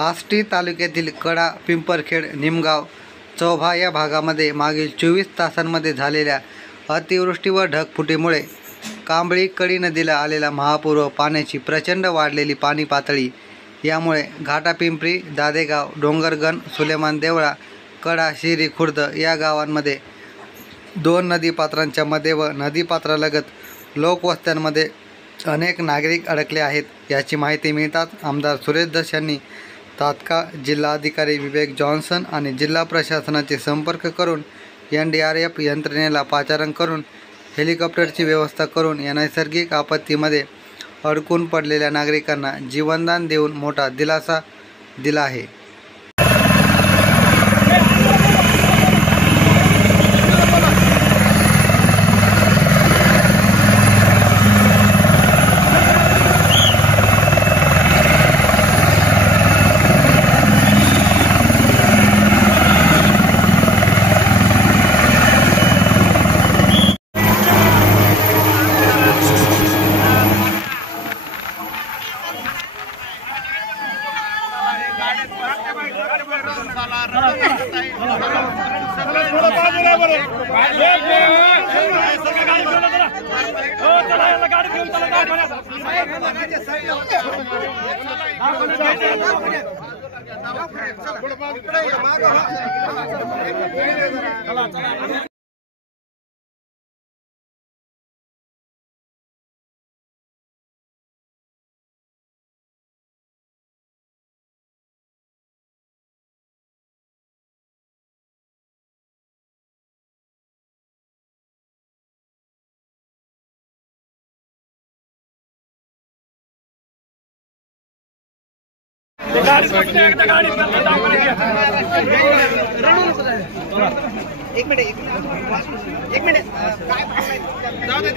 आष्टी तालुक्यातील कडा, पिंपरखेड, निमगाव, चौभा या भागामध्ये मागील 24 तासांमध्ये झालेल्या अतिवृष्टी व ढगफुटीमुळे कांबळी कडी नदीला आलेला महापूर, पाण्याची प्रचंड वाढलेली पाणी पातळी यामुळे घाटापिंपरी, दादेगाव, डोंगरगण, सुलेमान देवळा, कडा, शिरी खुर्द या गावांमध्ये 2 नदीपात्रांच्या मध्ये व नदीपात्रालगत लोकवस्त्यांमध्ये अनेक नागरिक अडकले आहेत। याची माहिती मिळताच आमदार सुरेश धस यांनी तात्काळ जिल्हाधिकारी विवेक जॉन्सन आणि जिल्हा प्रशासनाचे संपर्क करून NDRF यंत्रणेला पाचारण करून हेलिकॉप्टरची व्यवस्था करून या नैसर्गिक आपत्तीमध्ये अडकून पडलेल्या नागरिकांना जीवनदान देऊन मोठा दिलासा दिला आहे। एक मिनिट जाऊ दे।